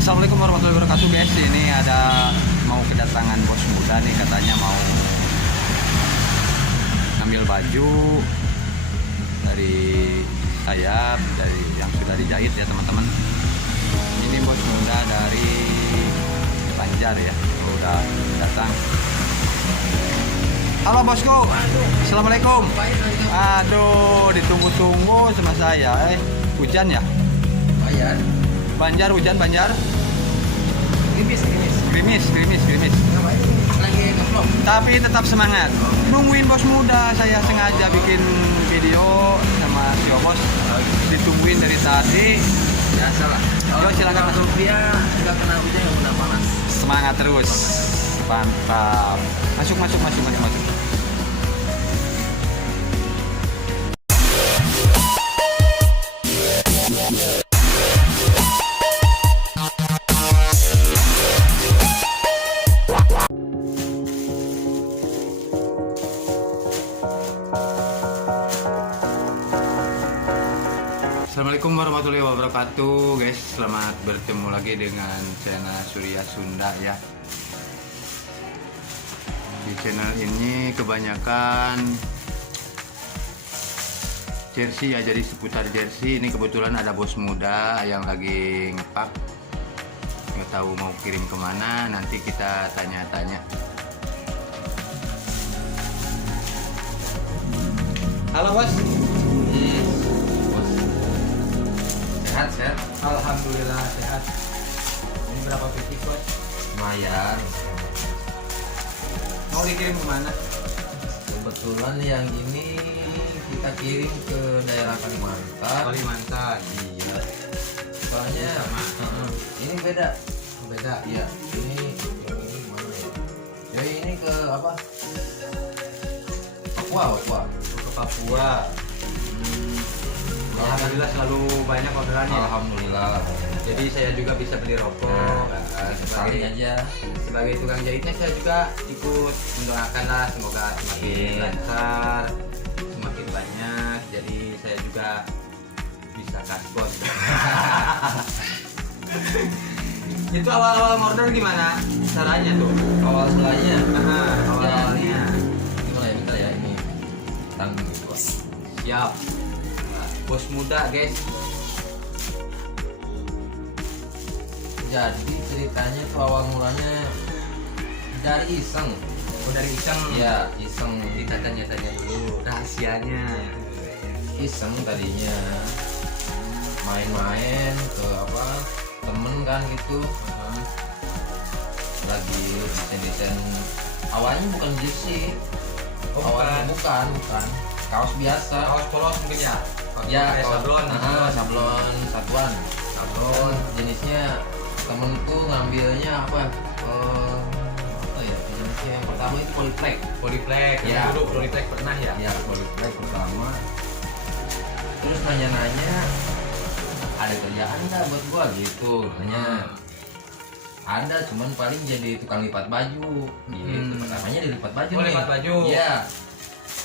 Assalamualaikum warahmatullahi wabarakatuh guys. Ini ada mau kedatangan bos muda nih, katanya mau ngambil baju dari sayap dari yang sudah dijahit ya teman-teman. Ini bos muda dari Banjar ya, udah datang. Halo bosku, assalamualaikum. Aduh, ditunggu-tunggu sama saya. Hujan ya? Banjar hujan, Banjar. Gerimis. Tapi tetap semangat. Nungguin bos muda, saya sengaja bikin video sama si Bos. Ditungguin dari tadi. Biasalah. Yo, silakan masuk. Dia nggak kena hujan yang udah panas. Semangat terus. Mantap. Masuk. Assalamualaikum warahmatullahi wabarakatuh guys. Selamat bertemu lagi dengan channel Surya Sunda ya. Di channel ini kebanyakan jersey ya, jadi seputar jersey. Ini kebetulan ada bos muda yang lagi ngepak, nggak tahu mau kirim kemana, nanti kita tanya-tanya. Halo bos. Sehat. Alhamdulillah sehat. Ini berapa pieces bos? Lumayan. Mau dikirim kemana? Kebetulan yang ini kita kirim ke daerah Kalimantan. Kalimantan. Iya. Soalnya Sama. ini beda. Beda. Iya. Ini mana ya? Ya ini ke apa? Papua. Ke Papua. Alhamdulillah selalu banyak orderannya. Alhamdulillah. Jadi saya juga bisa beli rokok. Saling aja. Sebagai tukang jahitnya saya juga ikut mendoakan lah, semoga semakin lancar, semakin banyak. Jadi saya juga bisa kaspon. Itu awal-awal order gimana caranya tuh? Awal mulanya. Awal-awalnya. Gimana ya, bentar ya ini. Tanggung itu. Siap. Bos muda guys. Jadi ceritanya tuh awal mulanya dari iseng. Oh, dari iseng. Ya, iseng. Kita tanya-tanya dulu rahasianya. Iseng tadinya main-main ke apa temen kan gitu. Lagi desain awalnya bukan jersey. Awalnya bukan kaos biasa. Kaos polos mungkin ya. Ya, sablon. Sablon satuan. Sablon. Jenisnya temenku ngambilnya apa ya, jenisnya yang pertama itu Polyplek. Ya. Dulu Polyplek pernah ya. ya polyplek pertama. Terus nanya-nanya ada kerjaan nggak buat gua gitu, nanya. Ada, cuman paling jadi tukang lipat baju gitu. Pertamanya dilipat baju. Oh, lipat baju. Iya,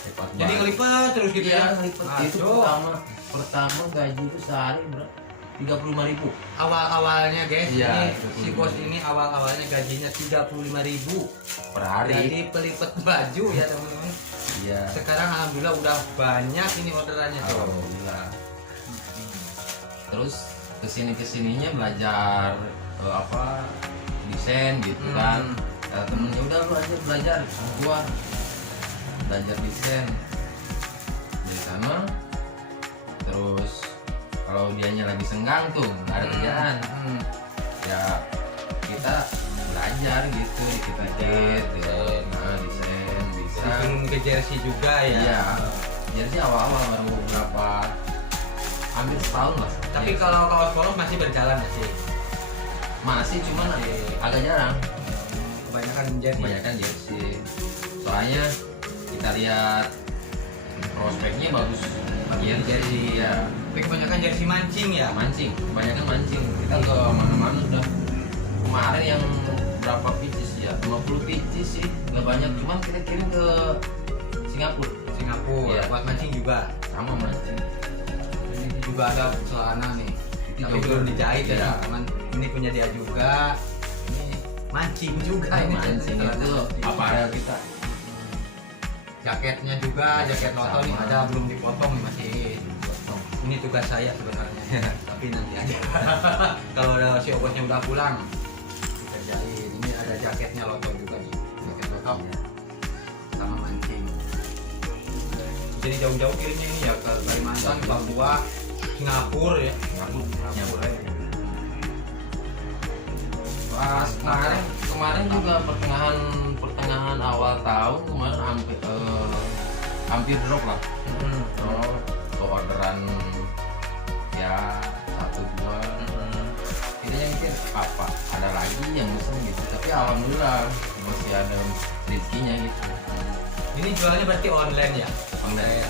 lipat Jadi baju. ngelipat terus gitu Iya, ya. ngelipet. Itu Aduh. pertama gaji itu sehari berapa? 35.000. Awal-awalnya guys, Iya, ini si bos ini awal-awalnya gajinya 35.000 per hari. jadi pelipet baju ya teman-teman. Iya. Sekarang alhamdulillah udah banyak ini orderannya tuh. Alhamdulillah. Terus kesininya belajar apa desain gitu kan. Temennya udah lu aja belajar sama gua, belajar desain dari sana. Terus kalau dianya lagi senggang tuh nggak ada kerjaan, ya kita belajar gitu dikit-dikit ya. Nah, desain bisa. Belum ke jersey juga ya. Iya. Jadi awal-awal baru beberapa, hampir setahun lah. Tapi Ya, kalau kaos polos masih berjalan masih. masih cuman agak jarang. Kebanyakan jersey. Kebanyakan jersey. Soalnya kita lihat prospeknya bagus. Bagian jersey ya. Tapi kebanyakan jersey mancing ya. Mancing, kebanyakan mancing. Kita ke mana-mana udah. Kemarin yang berapa pieces ya? 50 pieces sih. Nggak banyak, cuman kita kirim ke Singapura. Singapura Iya. buat mancing juga. Sama mancing. Ini juga ada celana nih. tapi belum dijahit ya teman. Ini punya dia juga. Ini mancing juga ini. Mancing itu aparel kita. Jaketnya juga, jaket Loto nih ada belum dipotong nih, masih dipotong. Ini tugas saya sebenarnya. Tapi nanti aja. Kalau ada si Obosnya udah pulang kita jahit. Ini ada jaketnya Loto juga nih. Jaket Loto sama mancing. Jadi jauh-jauh kirimnya ini ya ke Kalimantan, Papua, Singapura ya. Singapura ya. Pas kemarin juga pertengahan awal tahun kemarin hampir drop lah. Ke orderan ya 1-2. Kita yang mikir apa ada lagi yang mesen gitu, tapi alhamdulillah masih ada rezekinya gitu. Ini jualnya berarti online ya? Online.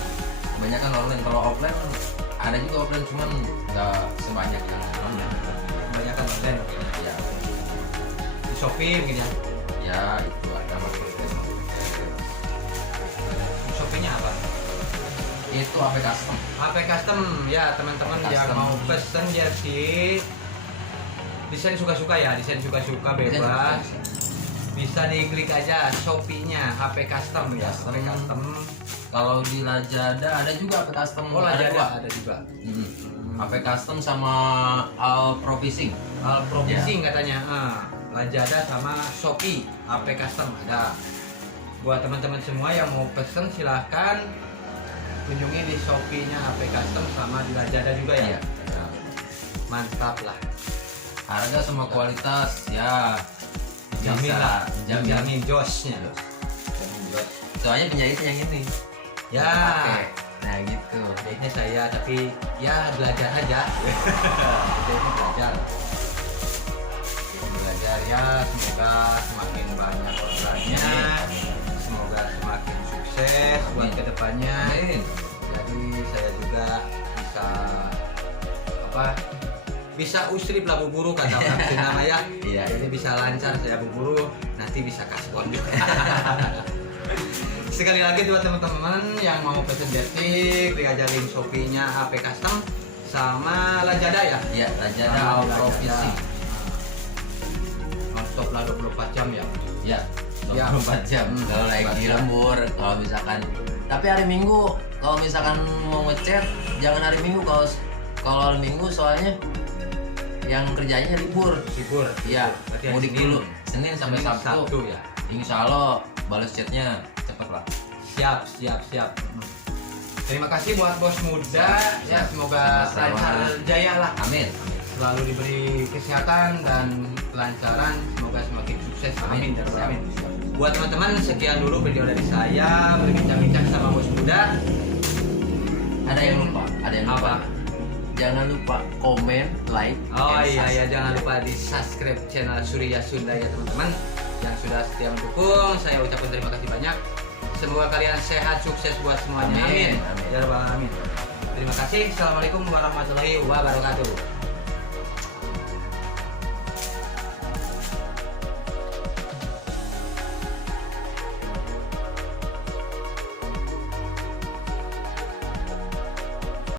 Kebanyakan online. Kalau offline ada juga offline, cuman nggak sebanyak yang online. Kebanyakan online. Ya, Di Shopee mungkin ya? ya itu ada marketplace. Shopee-nya apa? Itu HP custom. HP custom ya teman-teman yang Custom. mau pesen jersey desain suka-suka ya, desain suka-suka bebas. Bisa diklik aja Shopee-nya HP custom ya, Custom. HP custom. Kalau di Lazada ada juga HP custom. Oh, ada Lazada dua. ada juga. HP custom sama Pro Fishing. Provising katanya. Lazada sama Shopee HP custom ada. Buat teman-teman semua yang mau pesen silahkan kunjungi di Shopee-nya HP custom sama di Lazada juga ya. Iya. Ya. Mantap lah. Harga sama kualitas ya Jamin bisa, lah, jamin. jamin josnya. Soalnya penjahitnya yang ini. Ya, Pakai. Nah gitu. jahitnya saya tapi ya belajar aja. Jahitnya belajar. Belajar ya, semoga semakin banyak orderannya, semoga semakin sukses buat Amin. kedepannya. Amin. Jadi saya juga bisa apa? Bisa usrip lah buburu kata orang Sunda ya. Iya. Jadi bisa lancar saya buburu, nanti bisa kasbon juga. Sekali lagi buat teman-teman yang mau pesen jersey, diajarin Shopee-nya HP custom sama Lazada ya. Iya, Lazada Sama di Pro Lazada. Fishing. Non-stop lah 24 jam ya. Ya, Ya. 24 jam. Kalau lagi 24 jam. lembur, kalau misalkan. Tapi hari Minggu, kalau misalkan mau ngechat, jangan hari Minggu. Kalau hari Minggu soalnya yang kerjanya libur. Libur. Iya, Berarti mudik hari Senin. dulu. Senin sampai Senin, Sabtu. ya. Insya Allah balas chatnya cepet lah. Siap. Terima kasih buat bos muda ya, semoga Sama-sama. lancar jaya lah. Amin. Selalu diberi kesehatan dan kelancaran, semoga semakin sukses. Amin. Amin. Buat teman-teman sekian dulu video dari saya berbincang-bincang sama bos muda. Ada yang lupa. Ada yang lupa. Apa? Jangan lupa komen, like, Oh and iya ya, subscribe. jangan lupa di subscribe channel Surya Sunda ya teman-teman yang sudah setia mendukung. Saya ucapkan terima kasih banyak. Semoga kalian sehat, sukses buat semuanya. Amin. Amin. Ya Rabbal Alamin. Terima kasih. Assalamualaikum warahmatullahi wabarakatuh.